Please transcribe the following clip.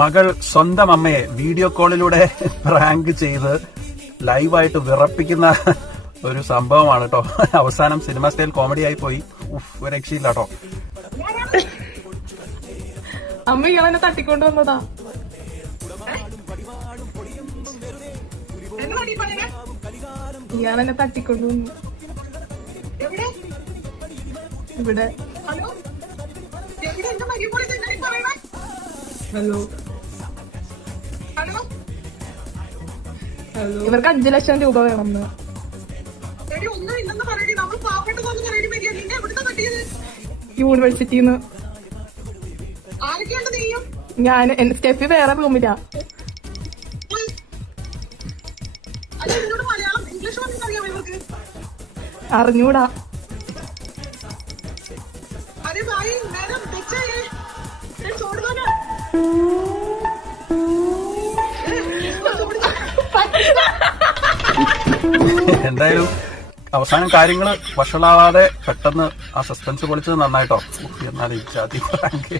മകൾ സ്വന്തം അമ്മയെ വീഡിയോ കോളിലൂടെ പ്രാങ്ക് ചെയ്ത് ലൈവായിട്ട് വിറപ്പിക്കുന്ന ഒരു സംഭവമാണ് കേട്ടോ. അവസാനം സിനിമ സ്റ്റൈൽ കോമഡി ആയി പോയി. ഒരു രക്ഷയില്ല കേട്ടോ. അമ്മ ഇയാളെന്നെ തട്ടിക്കൊണ്ട് വന്നതാ. ഇയാളെന്നെ തട്ടിക്കൊണ്ട് വന്നു. ഇവിടെ ഹലോ ഇവർക്ക് 5 ലക്ഷം രൂപ വേണമെന്ന്. യൂണിവേഴ്സിറ്റിന്ന് ഞാൻ സ്റ്റെഫി വേറെ റൂമിലാ. അറിഞ്ഞൂടാ. എന്തായാലും അവസാനം കാര്യങ്ങൾ വഷളാവാതെ പെട്ടെന്ന് ആ സസ്പെൻസ് പൊളിച്ചത് നന്നായിട്ടോ. എന്നാലും ഈ ജാതി പ്രാങ്ക്